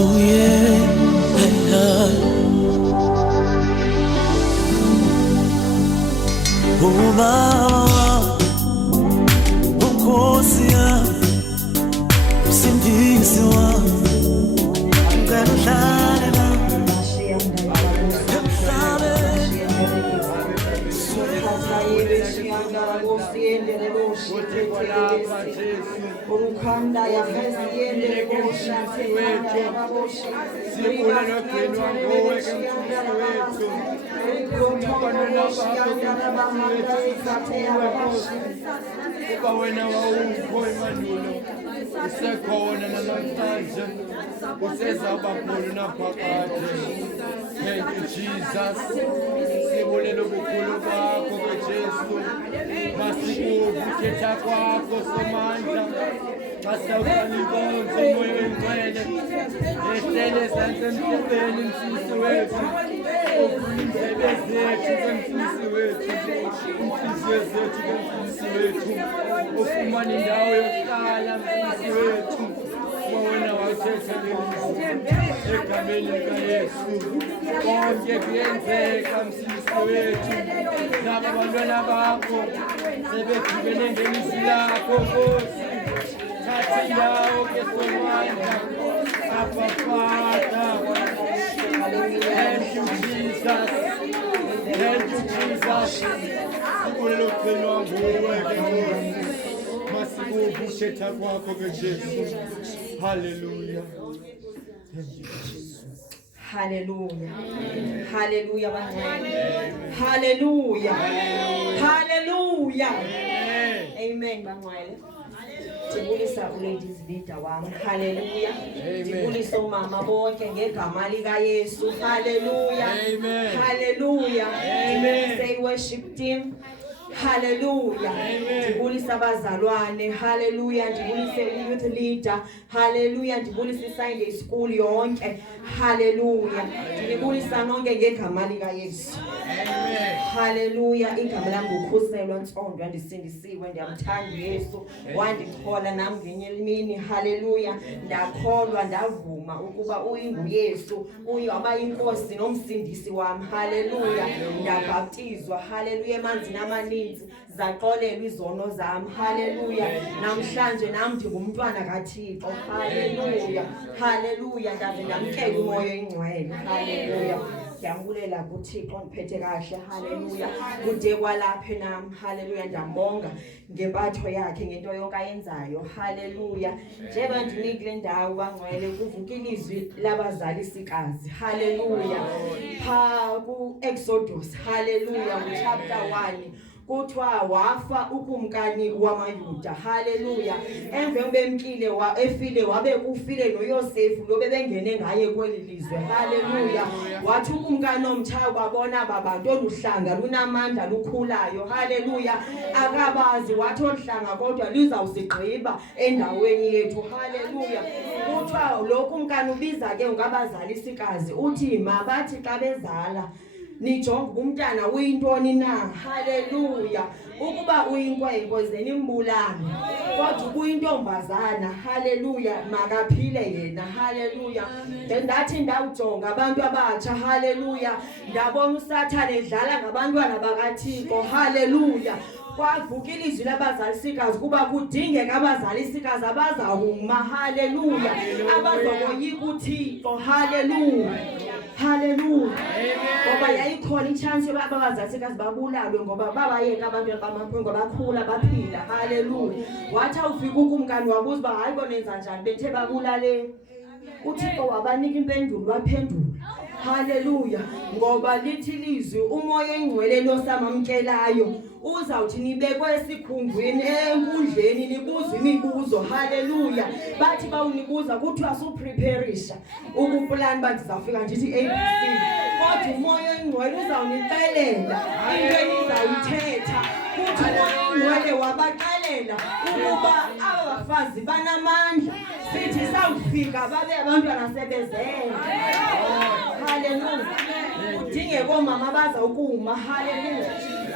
Oh yeah, oh Baba, Nkosi yami, Msindisi wami, ungangihlale nami emhlabeni. Urukhanda yakheziyende bosha wethu sibona nogcino wethu kuba wena wawukho emandulo usekhona namhlanje usezaba khona naphakade. Thank you Jesus, sibonele ubukhulu bakho kweJesu, masikuthetha kwakho somandla asawukanibonza umoya wengcwele ehlele sansemhlabeni msisi wethu uvulindlebe zethu kamsisi wethu inhliziyo zethu kamsisi wethu ufumane indawo yokuhlala msisi wethu wena wathetha lelizwi egameni likaYesu konke kuyenzeka msisi wethu laba bantwana bakho sebedibene ngelizwi lakho Nkosi thatha indawo kesomandla apha Father. Thank you Jesus, thank you Jesus, sibulele ugcinwa nguwe ke Nkosi masikuthetha kwakho kweJesu. Hallelujah. Hallelujah. Hallelujah. Hallelujah. Hallelujah. Amen. Bangwele. Tibulisa uladies leader wami. Hallelujah. Tibulisa umama bonke ngegama lika Yesu. Hallelujah. Amen. Hallelujah. Amen. Say worship team. Hallelujah. Ndibulisa abazalwane. Hallelujah. Ndibulise youth leader. Hallelujah. Ndibulise Sunday school yonke. Hallelujah. Ndibulisa nonke ngegama lika Yesu. Amen. Hallelujah. Igama lami ngukhuselwa Ntsondwa, ndisindisiwe, ndiyamthanda Yesu. Wandikhola nami ngenye imini. Hallelujah. Ndakholwa ndavuma ukuba uyinguYesu, uyaba inkosi nomsindisi wami. Hallelujah. Ndabaptizwa. Hallelujah. Emanzini amaninzi zaqolelwa izono zami. Hallelujah. Namhlanje nami ndingumntwana kaThixo. Hallelujah. Hallelujah. Ndaze ndamkela umoya oyingcwele. Hallelujah. Ngiyabulela kuThixo ngiphethe kahle. Hallelujah. Kude kwalapha nami. Hallelujah. Ndiyambonga ngempatho yakhe ngento yonke ayenzayo. Hallelujah. Njengoba ndinikile ndawo bangcwele kuvuka ilizwi labazalisikazi. Hallelujah. Pha ku Exodus. Hallelujah. Chapter 1 kuthiwa wafa ukumkani wamaYuda. Hallelujah. Emve bemkile efile wabe kufile noYosefu lo bebengene ngaye kweli lizwe. Hallelujah. Wathi ukumkani omthayo babona babantu oluhlanga lunamandla lukhulayo. Hallelujah. Akabazi wathi oluhlanga kodwa lizawusigqiba endaweni yethu. Hallelujah. Kuthiwa lokhu umkani ubiza ke ngabazalisikazi uthi mabathi xa bezala nijonge umntana uyintoni na. Hallelujah. Ukuba uyinkwenkwe zenimbulane kodwa kuyintombazana. Hallelujah. Makaphile yena. Hallelujah. Ndathi ndawujonga abantu abatsha. Hallelujah. Ndabona uSathane edlala ngabantwana bakaThixo. Hallelujah. Kwavuka ilizwi labazalisikazi kuba kudingeka abazalisikazi abazawuma. Hallelujah. Abazokoyika uThixo. Hallelujah. Hallelujah. Ngoba yayikhona ichance yoba abazalisikazi babulalwe ngoba babayeka abantu abamakhwenkwe bakhula baphila. Hallelujah. Wathi awufika ukumkani wabuza uba hayi bonenza njani bethe babulale. uThixo wabanika impendulo waphendula. Hallelujah. Ngoba lithi lizwi umoya engcwele losamamkelayo uzawuthi nibekwe esikhungweni enkundleni nibuza imibuzo. Hallelujah. Bathi bawunibuza kuthiwa supreparisha ukuplan bathi zafika ngithi ABC kodwa umoya engcwele uzawunixelela into enizayithetha. Kuthi umoya engcwele wabaqalela ukuba abafazi banamandla sithi sawufika babe abantwana sebezele. Hallelujah. Udingeka omama baza ukuma. Hallelujah.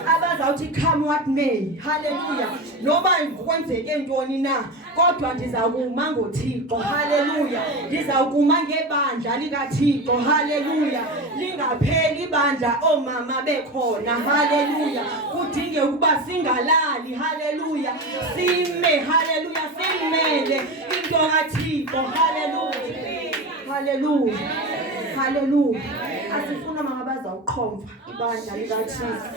abazawuthi come what may. Hallelujah. Noba kwenzeke ntoni na, kodwa ndiza kuma ngoThixo. Hallelujah. Ndiza kuma ngebandla likaThixo. Hallelujah. Lingapheli ibandla omama bekhona. Hallelujah. Kudinge ukuba singalali. Hallelujah. Sime. Hallelujah. Simele into kaThixo. Hallelujah. Hallelujah. Hallelujah. Asifuna mama bazawuqhomfa ibandla likaThixo.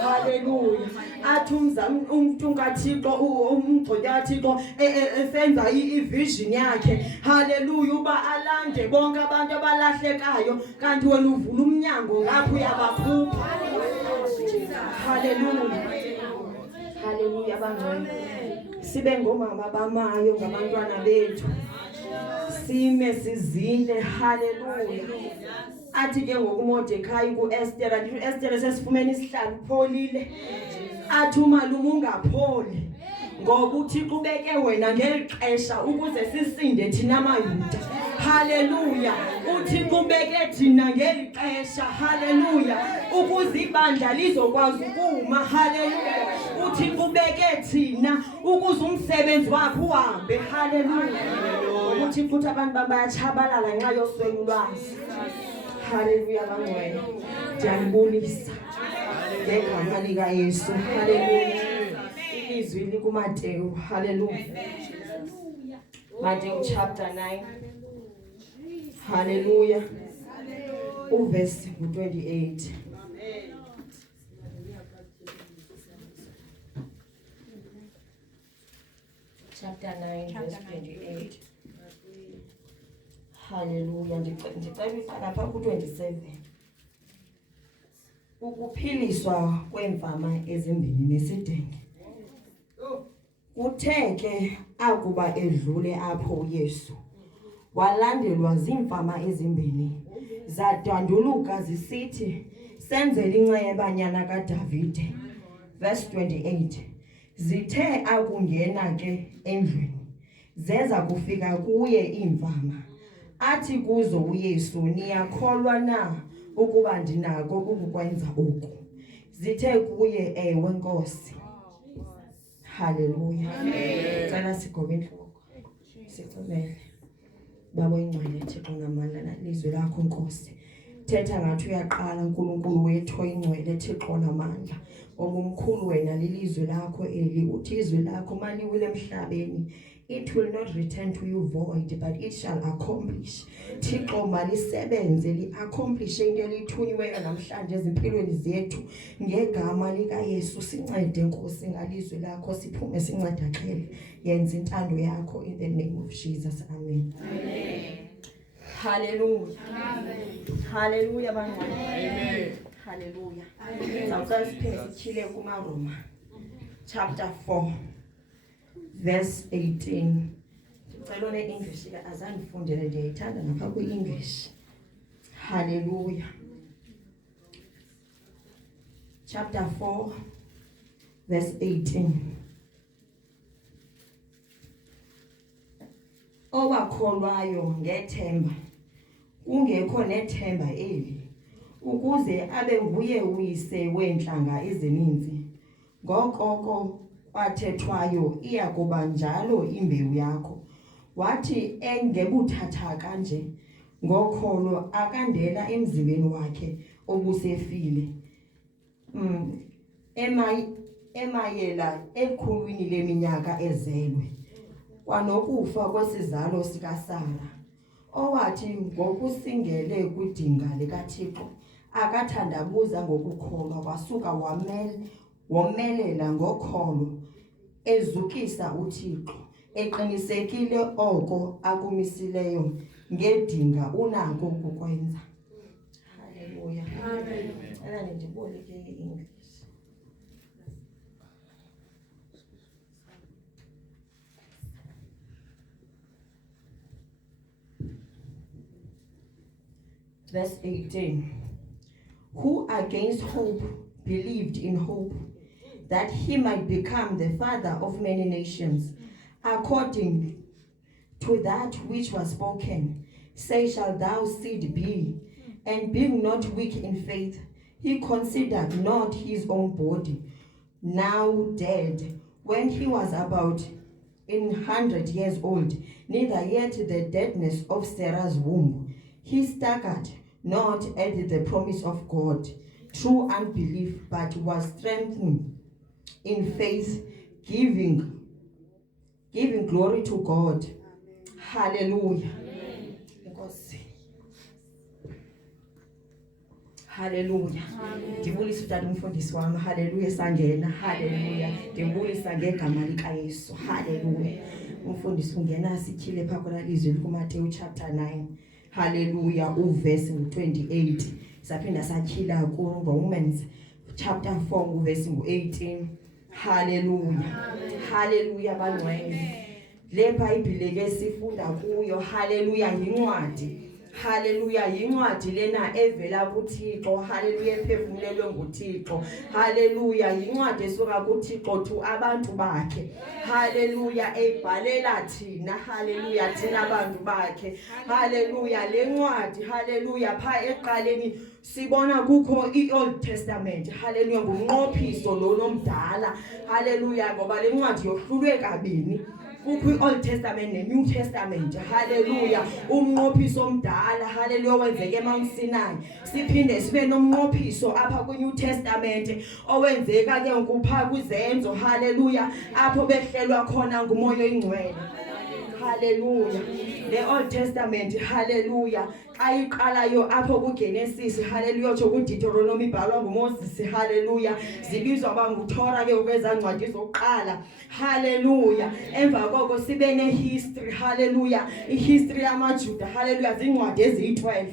Hallelujah. Athi umuntu kaThixo umgcoli kaThixo esenza ivision yakhe. Hallelujah. Uba alande bonke abantu abalahlekayo kanti wena uvula umnyango ngapho uyabakhupha. Hallelujah. Hallelujah bangcwele. Sibe ngomama bamayo ngabantwana bethu. Sime sizile. Hallelujah. Athi ke ngokuMordekhai kuEsther, athi uEsther sesifumene isihlalo pholile. Athi umalume ungapholi ngoba uThixo ubeke wena ngelixesha ukuze sisinde thina amayuda. Hallelujah. uThixo ubeke thina ngelixesha. Hallelujah. Ukuze ibandla lizokwazi ukuma. Hallelujah. uThixo ubeke thina ukuze umsebenzi wakhe uhambe. Hallelujah. uThixo futhi abantu bayachabalala nxa yoswela ulwazi. Hallelujah bangcwele. Ndiyambulisa ngegama lika Yesu. Hallelujah. Ilizwi likuMateyu. Hallelujah. Matthew chapter 9. Hallelujah. Verse 28. Chapter 9 verse 28. Hallelujah. Ndicela lapha ku27. Ukuphiliswa kwemfama ezimbini nesidenge. Kuthe ke akuba edlule apho uYesu walandelwa ziimfama ezimbini zadanduluka zisithi senzele incebanyana kaDavide. Verse 28. Zithe akungena ke endlwini zeza kufika kuye iimfama. Athi kuzo uYesu, niyakholwa na ukuba ndinako ukukwenza oku? Zithe kuye, ewe Nkosi. Hallelujah. Amen. Cela sigobe inhloko. Sicimele. Baba ingcwele Thixo ngamandla nalizwi lakho Nkosi. Thetha ngathi uyaqala uNkulunkulu wethu ingcwele Thixo namandla. Ongumkhulu wena lilizwi lakho eli. Uthi izwi lakho maliwile emhlabeni. It will not return to you void, but it shall accomplish. Thixo malisebenze li-accomplish into elithunyiweyo namhlanje ezimpilweni zethu ngegama lika Yesu. Sincede Nkosi ngalizwi lakho, siphume sincedakele. Yenza intando yakho in the name of Jesus. Amen. Amen. Hallelujah. Amen. Hallelujah bangcwele. Amen. Hallelujah. Amen. Sawuqala siphinde sityhile kumaRoma chapter 4 verse 18. Ngicela ne-English ke azandifundele, ndiyayithanda napha kwi-English. Hallelujah. Chapter 4 verse 18. Owakholwayo ngethemba kungekho nethemba eli ukuze abe nguye uyise wenhlanga ezininzi. Ngokoko kwathethwayo iya kuba njalo imbewu yakho. Wathi engebuthathaka nje ngokholo akandela emzimbeni wakhe obusefile. Emayela ekhulwini leminyaka ezelwe kwanokufa kwesizalo sikaSara, owathi ngokusingele kwidinga likaThixo akathandabuza ngokukholwa kwasuka womelela ngokholo ezukisa uThixo, eqinisekile oko akumisileyo ngedinga unako ukukwenza. Hallelujah. Amen. Ndiboleke iEnglish. Verse 18. Who against hope believed in hope, that he might become the father of many nations, according to that which was spoken, say shall thou seed be, and being not weak in faith, he considered not his own body, now dead, when he was about 100 years old, neither yet the deadness of Sarah's womb. He staggered not at the promise of God through unbelief, but was strengthened in faith, giving glory to God. Hallelujah. Hallelujah. Ndibulisa utata umfundisi wami. Hallelujah sangena. Hallelujah. Ndibulisa ngegama lika Yesu. Hallelujah. Umfundisi ungena sityhile pha kula lizwi kuMateyu chapter 9. Hallelujah. Uverse 28. Saphinda satyhila ku Romans chapter 4 uverse 18. Hallelujah. Hallelujah bangcwele. Le Bible ke sifunda kuyo. Hallelujah yincwadi. Hallelujah yincwadi lena evela kuThixo. Hallelujah ephefumulelwe nguThixo. Hallelujah yincwadi esuka kuThixo to abantu bakhe. Hallelujah ebhalela thina. Hallelujah thina abantu bakhe. Hallelujah lencwadi. Hallelujah pha eqaleni sibona kukho iOld Testament. Hallelujah ngumnqophiso lo nomdala. Hallelujah ngoba lencwadi yohlulwe kabini. Kukho iOld Testament neNew Testament. Hallelujah umnqophiso omdala. Hallelujah wenzeke eMount Sinai. Siphinde sibe nomnqophiso apha kwiNew Testament owenzeka ke ngokupha kwizenzo. Hallelujah apho behlelwa khona ngumoya oyingcwele. Hallelujah the Old Testament. Hallelujah ayiqalayo apho kuGenesis. Hallelujah uthi kuDeuteronomy ibhalwa nguMoses. Hallelujah zibizwa banguTorah ke ukwezancwadi zokuqala. Hallelujah emva koko sibe nehistory. Hallelujah ihistory yamaJuda. Hallelujah zincwadi eziyi-12.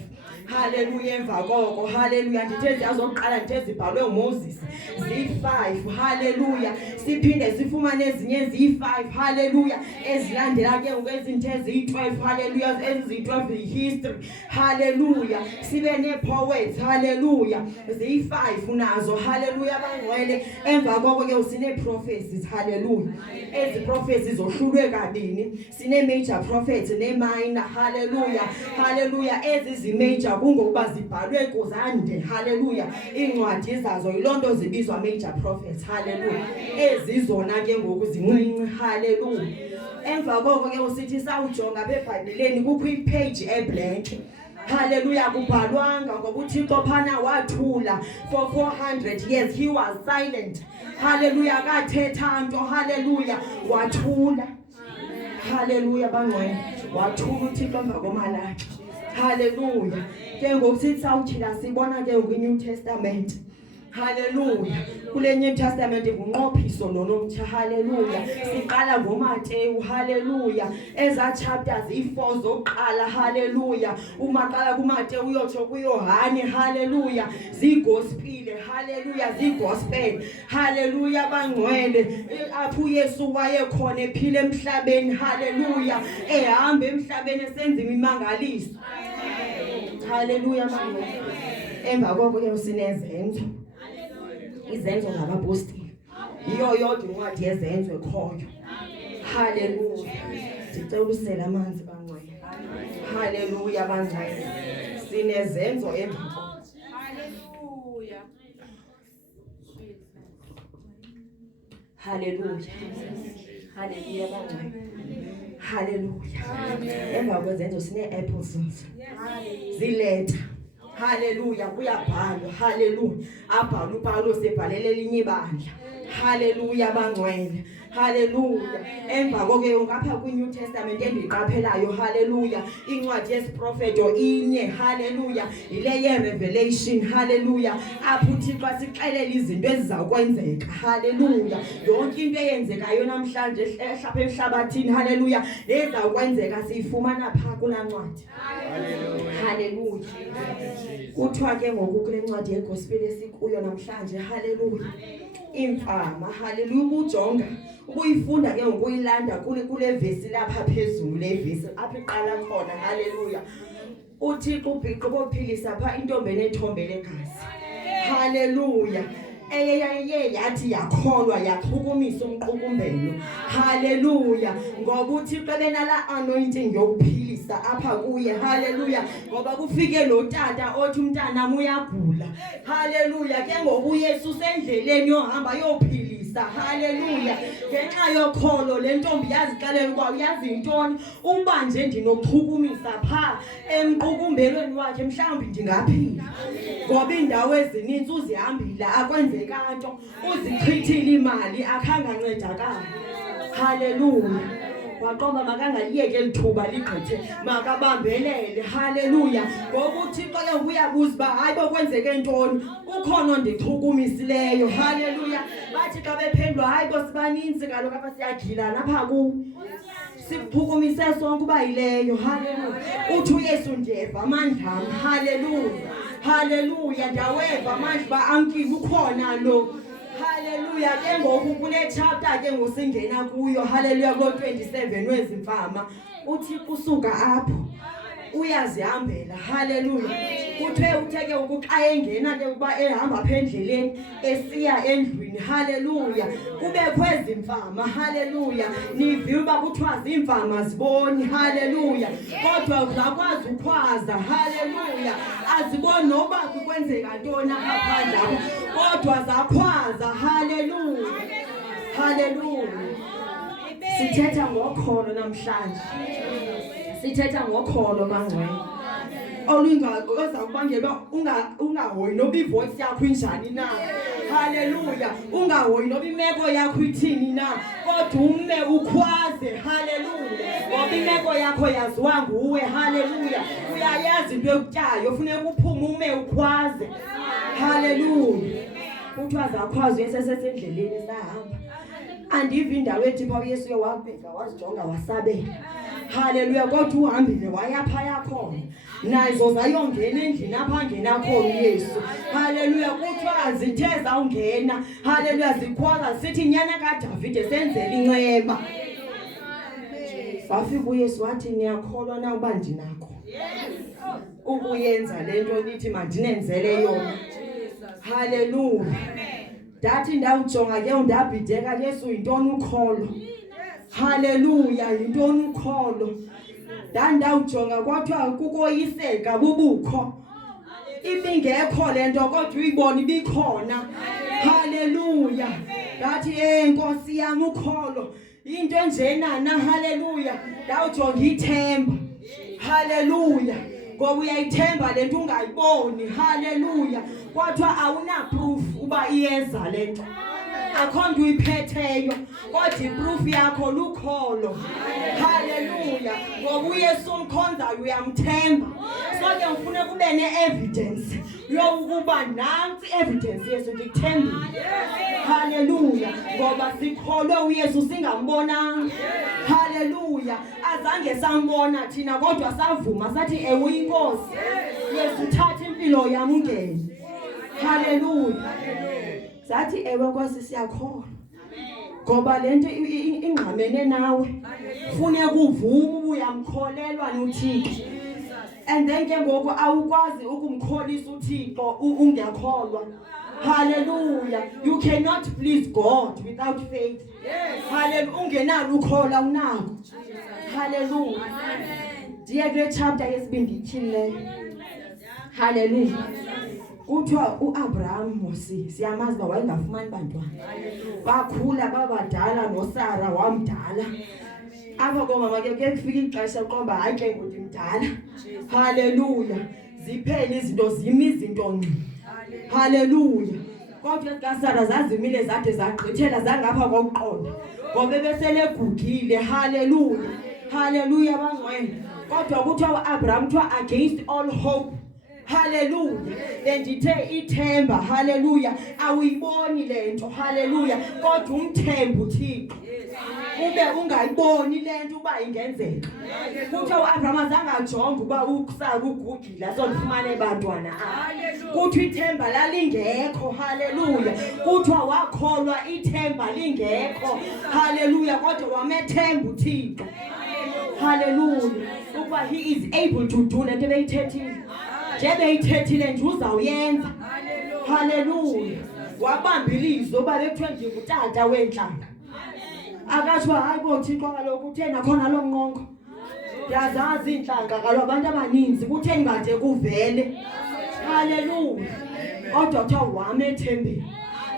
Hallelujah emva koko. Hallelujah ndithe azoqala ndithe zibhalwe uMoses zi5. Hallelujah siphinde sifumane ezinye ezi5. Hallelujah ezilandela ke ngokwezinto eziyi12. Hallelujah eziyi12 history. Hallelujah sibe nepoets. Hallelujah zi5 nazo. Hallelujah bangcwele emva koko ke usine prophecies. Hallelujah ezi prophecies zohlulwe kabini. Sine major prophets ne minor. Hallelujah hallelujah ezi major kungokuba zibhalwe kuzande. Hallelujah incwadi zazo yilonto zibizwa major prophets. Hallelujah ezizona ke ngokuzincinci. Hallelujah emva koko ke usithi sawujonga beBhayibheleni kukho ipage eblank. Hallelujah kubhalwanga ngoba uThixo phana wathula for 400 years. He was silent. Hallelujah akathetha nto. Hallelujah wathula. Hallelujah bangcwele wathula uThixo emva komalakhe. Hallelujah ke ngokuthi sawuthila sibona ke kwiNew Testament. Hallelujah kule New Testament kunqophiso nomtsha. Hallelujah siqala ngoMateyu. Hallelujah eza chapters i4 zoqala. Hallelujah umaqala kuMateyu uyotsho kuYohane. Hallelujah zigospel. Hallelujah zigospel. Hallelujah bangcwele apho uYesu wayekhona ephila emhlabeni. Hallelujah ehamba emhlabeni esenza imimangaliso. Hallelujah bangcwele emva koko ke usinezenzo. Izenzo zabapostoli iyo yodwa incwadi yezenzo ekhoyo. Hallelujah sicela usela amanzi bangcwele. Hallelujah bangcwele sinezenzo emva koko. Hallelujah hallelujah hallelujah bangcwele. Hallelujah emva kwezenzo sine apples zileta. Hallelujah kuyabhalwa. Hallelujah abhala uPaulo sebhalela elinye ibandla. Hallelujah bangcwele. Hallelujah emva koke ngapha kwiNew Testament endiqaphelayo. Hallelujah incwadi yesiprofeto inye. Hallelujah ile yeRevelation. Hallelujah apho uThixo sixelela izinto ezizakwenzeka. Hallelujah yonke into eyenzekayo namhlanje ehlapha emhlabathini. Hallelujah lezakwenzeka siyifumana pha kula ncwadi. Hallelujah kuthiwa ke ngoku kule ncwadi yegospel esikuyo namhlanje. Hallelujah imfama. Hallelujah ujonga ukuyifunda ke ngokuyilanda kule verse lapha phezulu. Le verse apha iqala khona. Hallelujah uThixo ubhiqa kophilisa pha intombi enethombe legazi. Hallelujah eyeye yathi yakholwa yaxhukumisa umqukumbelo. Haleluya. Ngoba uThixo benala anointing yokuphilisa apha kuye. Haleluya. Ngoba kufike lo tata othi umntana uyagula. Haleluya. Ke ngoku uYesu sendleleni yohamba yophilisa. Haleluya. Ngenxa yokholo le ntombi yazixelela ukuba uyazi intoni, uba nje ndinochukumisa pha emqukumbelweni wakhe mhlawumbi ndingaphila. Ngoba indawo ezininzi uzihambile akwenzeka nto, uzichithile imali akhange ancedakala. Haleluya. Waqomba makangaliyeke lithuba ligqithe, makabambelele. Haleluya. Ngoba uThixo ke uyabuza uba hayi bokwenzeke ntoni, ukhona ondichukumisileyo. Haleluya. Bathi xa bephendula hayi bosibaninzi kaloku apha siyagilana apha ku siphukumise sonke uba yileyo. Haleluya. Uthi uYesu ndiyeva amandla am. Haleluya. Haleluya. Ndiyaweva amandla uba amkile ukhona lo. Haleluya. Ke ngoku kule chapter ke ngosingena kuyo. Haleluya. Kulo 27 wezimfama uthi kusuka apho uyazihambela. Haleluya. Kuthe utheke ukuxa engena ke ukuba ehamba phendleleni esiya endlwini. Haleluya. Kubekho ezimfama. Haleluya. Niviwe uba kuthiwa zimfama ziboni. Haleluya. Kodwa zakwazi ukhwaza. Haleluya. Aziboni noba kukwenzeka ntoni apha phandle, kodwa zakhwaza. Haleluya. Haleluya. Sithetha ngokholo namhlanje. Sithetha ngokholo bangcwele. Olungaza kubangela ungahoyi noba ivoice yakho injani na. Haleluya. Ungahoyi noba imeko yakho ithini na, kodwa ume ukhwaze. Haleluya. Ngoba imeko yakho yaziwa nguwe. Haleluya. Uyayazi into ekutyayo, funeka uphume ume ukhwaze. Haleluya. Kuthiwa zakhwazi esesendleleni sahamba. Andiva indawo ethi pha uYesu uye wabheka wazijonga wasabela. Haleluya. Kodwa uhambile wayapha yakhona, nazo zayongena endlini apha ngena khona uYesu. Haleluya. Kuthiwa zithe zawungena. Haleluya. Zikhwaza sithi nyana kaDavide senzele inceba. Wafika uYesu wathi niyakholwa na uba ndinakho ukuyenza le nto nithi mandinenzele yona. Haleluya. Ndathi ndawujonga ke undabhideka Yesu yintoni ukholo. Haleluya. Yintoni ukholo. Ndawujonga kwathiwa kukoyiseka bubukho. Ibingekho le nto kodwa uyibona ibikhona. Haleluya. Ndathi Nkosi yami ukholo into enjenana. Haleluya. Ndawujonga ithemba. Haleluya. Ngoba uyayithemba le nto ungayiboni. Haleluya. Kwathiwa awunaproof uba iyeza le nto, akho nto uyiphetheyo, kodwa iproof yakho lukholo. Haleluya. Ngoba uYesu umkhonzayo uyamthemba. So ke ufune kube ne-evidence yokuba nansi evidence Yesu ndikuthembile. Haleluya. Ngoba sikholwe uYesu singambonanga. Haleluya. Azange sambona thina kodwa savuma sathi ewe uyinkosi. Yesu thatha impilo yami ungene. Haleluya. Sathi ewe Nkosi siyakholwa. Ngoba le nto ingqamene nawe. Funeka uvume uyamkholelwa noThixo. And then ke ngoku awukwazi ukumkholisa uThixo ungekholwa. Hallelujah. You cannot please God without faith. Hallelujah. Ungenalo ukholwa unako. Hallelujah. Ndiye kule chapter yesibindi ityhileyo. Hallelujah. Kuthiwa uAbraham Mosi siyamazi uba wayengafumani bantwana. Bakhula babadala noSara wamdala. Apha komama ke kufika ixesha uqomba hayi ke ngudimdala. Hallelujah. Ziphele izinto zimi izinto ngqi. Hallelujah. Kodwa kaSara zazimile zade zagqithela zangapha kokuqonda. Ngoba besele egugile. Hallelujah. Hallelujah bangcwele. Kodwa kuthiwa uAbraham kuthiwa against all hope. Hallelujah. Bendithe ithemba. Hallelujah. Awuyiboni lento. Hallelujah. Kodwa umthemba uThixo. Ube ungayiboni lento uba ingenzeka. Kuthiwa uAbraham azange ajonge uba ukusala ugugile asondifumane bantwana. Kuthi ithemba lalingekho. Hallelujah. Kuthiwa wakholwa ithemba lingekho. Hallelujah. Kodwa wamethemba uThixo. Hallelujah. Ukuba he is able to do lento beyithethile. Nje beyithethile nje uzawuyenza. Hallelujah. wabamba ilizwi babekuthiwe nje ngutata wenhlanga akathiwa hayi bo Thixo kaloku uthena khona lo nqongo yazazi inhlanga kaloku abantu abaninzi kutheni kade kuvele haleluya kodwa kuthiwa wamethembeni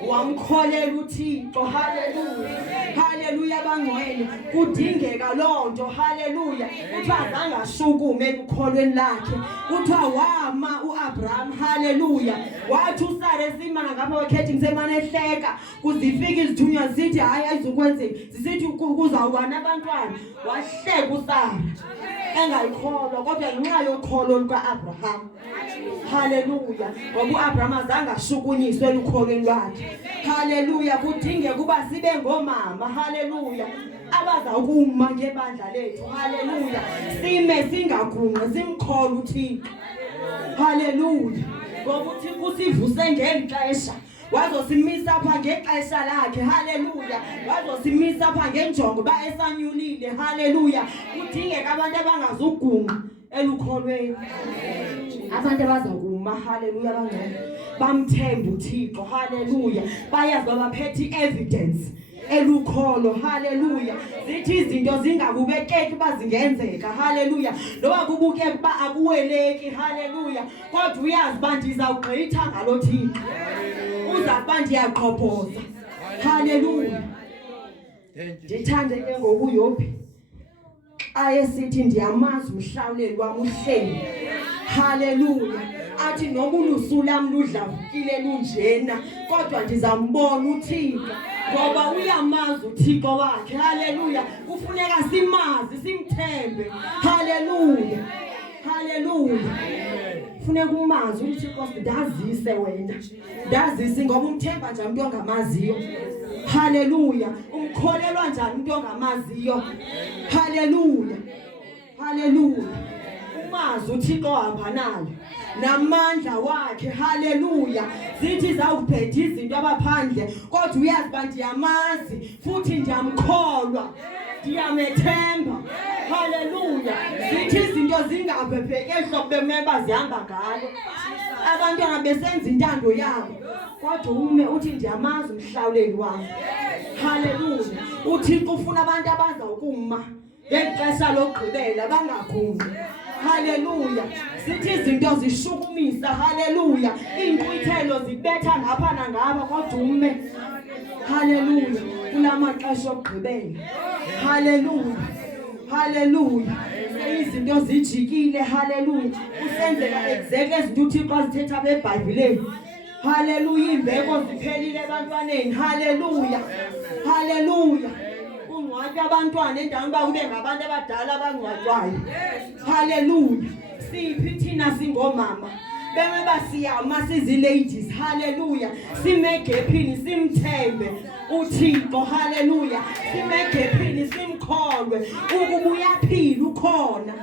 wamkholela uThixo haleluya haleluya bangcwele kudingeka lonto haleluya kuthiwa azange ashukume ekukholweni lakhe kuthiwa wama uAbraham haleluya wathi uSara esimanga ngapha kwekhethi ngisemane ehleka kuzifika izithunywa zithi hayi ayizokwenzeka zisithi kuzawubana abantwana wahleka uSara engayikholwa kodwa ngenxa yokholo lukaAbraham haleluya ngoba uAbraham azange ashukunyiswe ekukholweni lwakhe haleluya kudingeka kuba sibe ngomama haleluya abazawukuma ngebandla lethu haleluya sime singagunqe simkhole uThixo haleluya ngoba uThixo usivuse ngexesha wazosimisa apha ngexesha lakhe haleluya wazosimisa apha ngenjongo ba esanyulile haleluya kudingeka abantu abangazugunqa elukholweni abantu abazakuma haleluya bangcwele bamthemba uThixo haleluya bayazi babaphethe evidence elukholo haleluya zithi izinto zingakubekeki bazingenzeka haleluya loba kubukeka ba akuweleki haleluya kodwa uyazi bandiza ugqitha ngalo Thixo uzakuba ndiyaqhophoza haleluya ndithande ke ngokuyophi ayesithi ndiyamazi umhlawuleli wami uhleli haleluya athi noma ulusu lami ludlavukile lunjena kodwa ndizambona uThixo ngoba uyamazi uThixo wakhe haleluya kufuneka simazi simthembe haleluya haleluya kufuneka umazi uThixo ndazise wena ndazise ngoba umthemba nje umuntu ongamaziyo haleluya umkholelwa njani umuntu ongamaziyo haleluya haleluya umazi uThixo hamba nayo namandla wakhe haleluya zithi zawuphethe izinto abaphandle kodwa uyazi bandiyamazi futhi ndiyamkholwa ndiyamethemba haleluya zithi izinto zingabhebheke ehlobo bemeba zihamba ngalo abantwana besenza intando yabo kodwa ume uthi ndiyamazi umhlawuleli wami haleluya uThixo ufuna abantu abazawukuma ngexesha lokugqibela bangakhumi haleluya sithi izinto zishukumisa haleluya inqwithelo zibetha ngapha nangapha kodwa ume haleluya kulamaxesha okugqibela haleluya haleluya izinto zijikile haleluya usenzeka exactly izinto uThixo azithetha eBhayibhelini haleluya imbeko ziphelile ebantwaneni haleluya haleluya ungcwatya abantwana endaweni bakube ngabantu abadala abangcwatyayo haleluya siphi thina singomama beme basiyama siziladies haleluya simegephini simthembe uThixo haleluya simegephini simkholwe ukuba uyaphila ukhona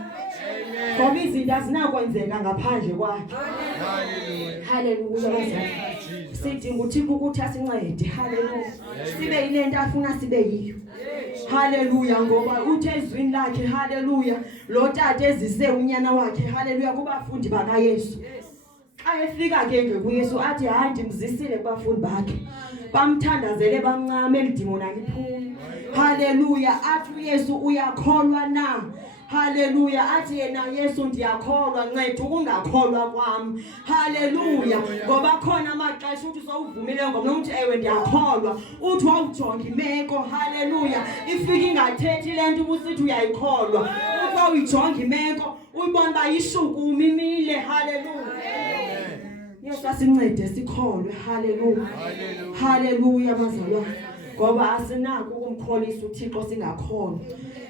ngoba izinto azinakwenzeka ngaphandle kwakhe haleluya bazali sidinga uThixo ukuthi asincede haleluya sibe yilento afuna sibe yiyo haleluya ngoba uthe ezwini lakhe haleluya lo tata ezise unyana wakhe haleluya kubafundi bakaYesu xa efika ke kuYesu athi hayi ndimzisile kubafundi bakhe bamthandazele bamncame elidimona liphuma haleluya athi uYesu uyakholwa na haleluya athi yena Yesu ndiyakholwa nceda ukungakholwa kwami haleluya ngoba khona amaxesha uthi sowuvumile ngoba nomuntu ewe ndiyakholwa uthi wawujonga imeko haleluya ifika ingathethi lento ubusithi uyayikholwa uthi wawuyijonga imeko uyibona bayishukuma imile haleluya Yesu asincede sikholwe haleluya haleluya bazalwane ngoba asinako ukumkholisa uThixo singakholwa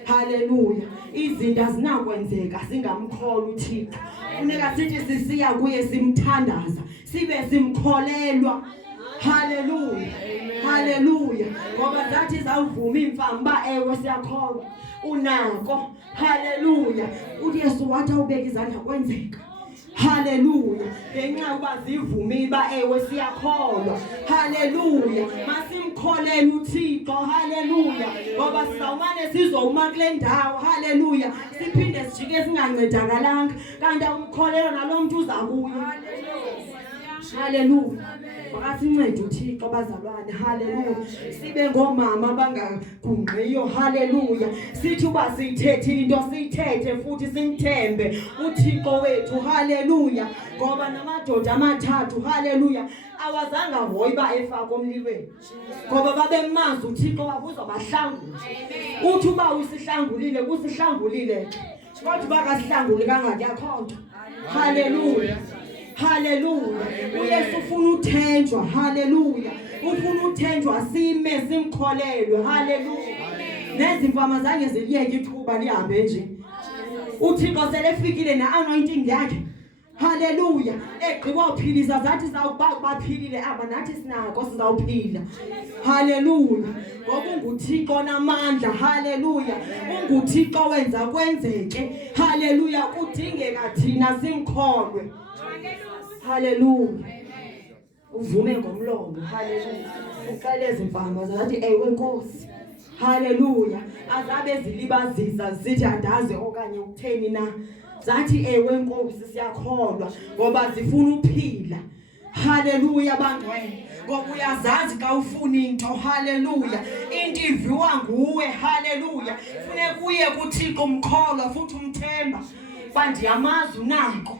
haleluya izinto azinakwenzeka singamkholwa uThixo funeka sithi sisiya kuye simthandaza sibe simkholelwa haleluya haleluya ngoba zathi zawuvuma imfamba ewe siyakholwa unako haleluya uYesu wathi awubeka izandla kwenzeka haleluya ngenxa uba zivumile ba ewe siyakholwa haleluya masimkholele uThixo haleluya ngoba sizawumane sizowuma kule ndawo haleluya siphinde sijike singancedakalanga kanti umkholelo nalomuntu uzakuya Haleluya. Makasincede uThixo bazalwane. Haleluya. Sibe ngomama abangagungqiyo. Haleluya. Sithi uba siyithethile into siyithethe futhi simthembe uThixo wethu. Haleluya. Ngoba namadoda amathathu haleluya awazange ahoyi ba efaka omlilweni. Ngoba babemazi uThixo wabuza bahlangula. Uthi uba usihlangulile kusihlangulile. Kodwa bakasihlanguli kangaka yakhonto. Haleluya. Haleluya. uYesu ufuna uthenjwa. Haleluya. Ufuna uthenjwa sime simkholelwe. Haleluya. Nezimfama zange ziliyeke ithuba lihambe nje. uThixo selefikile na-anointing yakhe. Haleluya. Egqiba uphilisa zathi baphilile aba nathi sinako sizawuphila. Haleluya. Ngoba unguThixo namandla. Haleluya. unguThixo wenza kwenzeke. Haleluya. Kudingeka thina simkholwe. Haleluya. Uvume ngomlomo. Haleluya. Uqale izimfama zathi ewe Nkosi. Haleluya. Azabe zilibazisa zithi andaze okanye ukutheni na. Zathi ewe Nkosi siyakholwa ngoba zifuna uphila. Haleluya bangcwele. Ngoba uyazazi xa ufuna into. Haleluya. Into iviwa nguwe. Haleluya. Funeka kuye kuThixo umkholwa futhi umthemba. Bandiyamazi unako.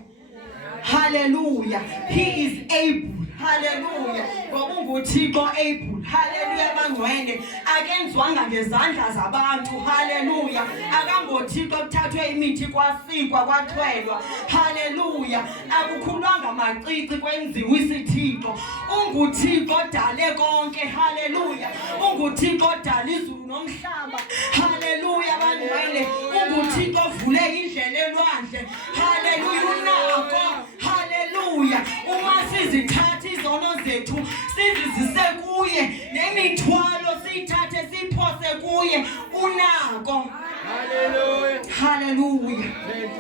Hallelujah. He is able. Hallelujah. Ngoba unguThixo able. Hallelujah bangcwele. Akenzwanga ngezandla zabantu. Hallelujah. AkangoThixo kuthathwe imithi kwasikwa kwathwelwa. Hallelujah. Akukhulwanga macici kwenziwa isithixo. UnguThixo odale konke. Hallelujah. UnguThixo odale izulu nomhlaba. Hallelujah bangcwele. UnguThixo ovule indlela elwandle. Hallelujah. Unako. Hallelujah. Uma sizithatha izono zethu sizizise kuye nemithwalo siyithathe siphose kuye unako. Hallelujah. Hallelujah.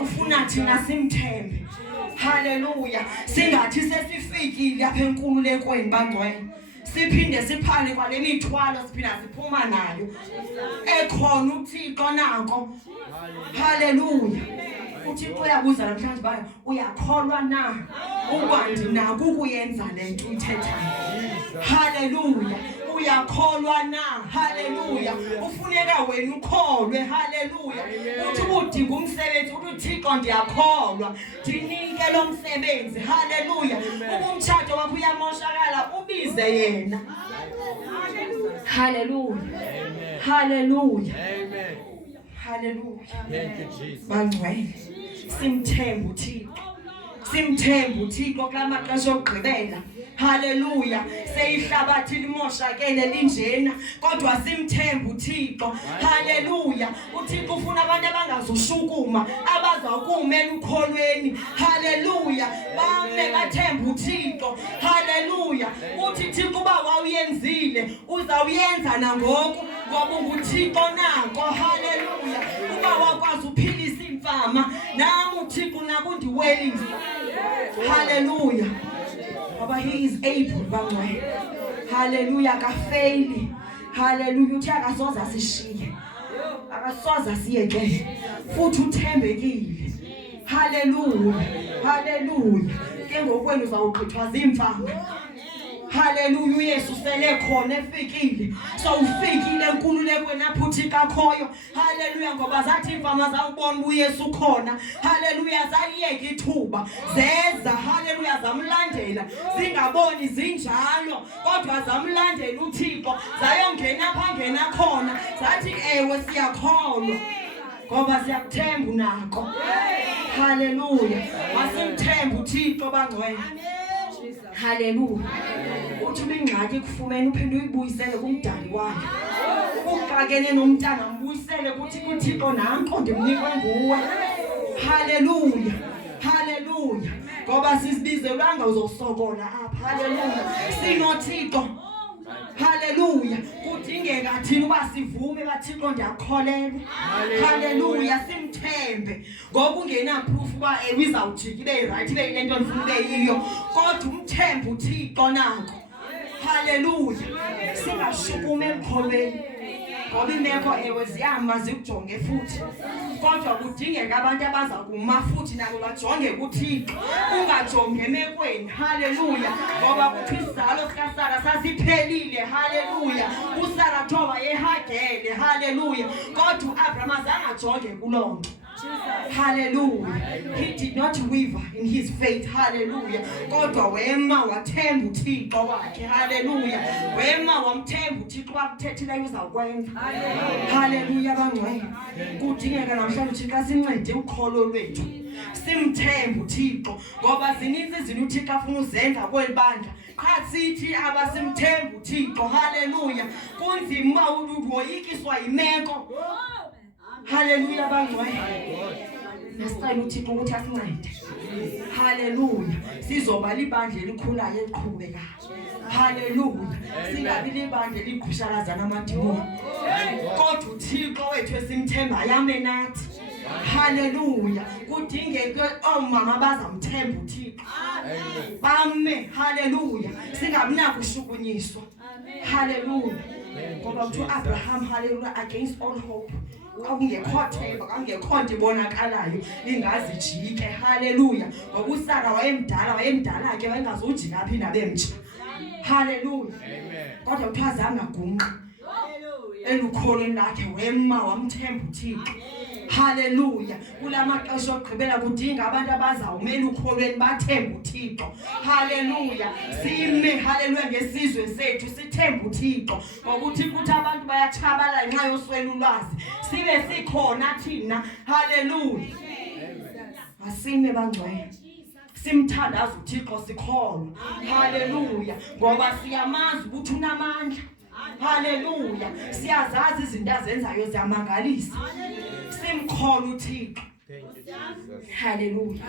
Ufuna thina simthembe. Hallelujah. Singathi sesifikile apha enkululekweni bangcwele. Siphinde siphale kwale mithwalo siphinda siphuma nayo. Ekhona uThixo nako. Hallelujah. uThixo uyabuza namhlanje bayo uyakholwa na ukwandi nako ukuyenza lento uyithethayo. Haleluya. Uyakholwa na. Haleluya. Ufuneka wena ukholwe. Haleluya. Uthi udinga umsebenzi uthi uThixo ndiyakholwa ndinike lo msebenzi. Haleluya. Umtshado wakho uyamoshakala ubize yena. Haleluya. Haleluya. Amen. Haleluya. Thank you, Jesus. Bangcwele. Simthembe uThixo. Simthembe uThixo kulamaxesha okugqibela. Haleluya. Seyihlabathi limoshakele linjena kodwa simthembe uThixo. Haleluya. uThixo ufuna abantu abangazushukuma abazawukumela ukholweni. Haleluya. Bame bathembe uThixo. Haleluya. Uthi Thixo uba wawuyenzile uzawuyenza nangoku ngoba unguThixo nako. Haleluya. Uba wakwazi uphilisa imfama nami uThixo nakundiwelisa. Haleluya. Ngoba he is able bangcwele. Haleluya. Akafeyili. Haleluya. Uthi akasoza sishiye. Akasoza siyeke. Futhi uthembekile. Haleluya. Haleluya. Ke ngokwenu uzawuqithwa zimfama. Haleluya. uYesu sele khona efikile. So ufikile enkululekweni apho uThixo akhoyo. Haleluya. Ngoba zathi imfama zawubona uYesu khona. Haleluya. Zayiyeka ithuba zeza. Haleluya. Zamlandela zingaboni zinjalo kodwa zamlandela uThixo zayongena phangena khona zathi ewe siyakholwa ngoba siyakuthemba unako. Haleluya. Masimthembe uThixo bangcwele. Haleluya. Uthi ingxaki kufumene uphinde uyibuyisele kumdali wakhe. Ukukakene nomntana mbuyisele kuthi kuThixo nanko ndimnikwe nguwe. Haleluya. Haleluya. Ngoba sisibizelwanga uzosokola apha. Haleluya. SinoThixo. Haleluya. Kudingeka thina uba sivume baThixo ndiyakholelwa. Haleluya. Simthembe ngoba ungena proof uba izawujika ibe right ibe yile nto ndifuna ibe yiyo kodwa umthembe uThixo nako. Haleluya. Singashukumi emkholweni. ngoba imeko ewe ziyama zikujonge futhi kodwa kudingeka abantu abaza kuma futhi nabo bajonge kuThixo ungajonge emekweni haleluya ngoba kuthi isizalo sikaSara sasiphelile haleluya uSara thoba yehagele haleluya kodwa uAbraham azangajonge kulonto hallelujah he did not waver in his faith hallelujah kodwa wema wathemba uThixo wakhe hallelujah wema wamthemba uThixo wakuthethile uzakwenza hallelujah bangcwele kudingeka namhlanje uThixo sincede ukholo lwethu simthembe uThixo ngoba zininzi izinto uThixo afuna uzenza kwelibandla qha sithi abasimthembe uThixo hallelujah kunzima uwoyikiswa imeko hallelujah bangcwele nasicela uThixo ukuthi asincede hallelujah sizoba libandla elikhulayo eliqhubekayo hallelujah singabi libandla eliqhushalazana amadimoni kodwa uThixo wethu esimthemba yame nathi hallelujah kudingeka omama bazamthemba uThixo bame hallelujah singabi nako ushukunyiswa hallelujah ngoba uthi Abraham hallelujah against all hope akungekho themba akungekho nto ibonakalayo ingazijike hallelujah ngoba uSara wayemdala ke wayengazujika phi nabemtsha hallelujah kodwa uthazanga gunqa elukholweni lakhe wema wamthemba uThixo hallelujah kulamaxesha ogqibela kudinga abantu abazawumela ukholweni bathemba uThixo hallelujah sime hallelujah ngesizwe sethu sithemba uThixo ngoba uThixo uthi abantu bayatshabala ngenxa yoswela ulwazi sibe sikhona thina hallelujah asime bangcwele simthandaza uThixo sikholwa hallelujah ngoba siyamazi ukuthi unamandla hallelujah siyazazi izinto azenzayo ziyamangalisa simkhona uThixo hallelujah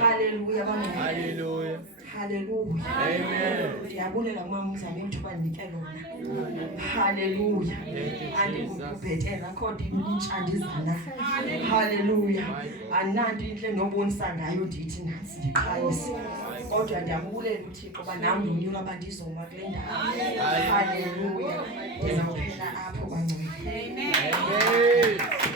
hallelujah Hallelujah. hallelujah Amen. ndiyabulela kumama uzame ithuba ndinike lona hallelujah andikubhetela kodwa imintshantizana hallelujah ananti inhle nobonisa ngayo ndithi nansi ndiqhayisa kodwa ndiyabulela uThixo banami nonyula abandizoma kule ndawo hallelujah ndizawuphela apho bangcwele Amen.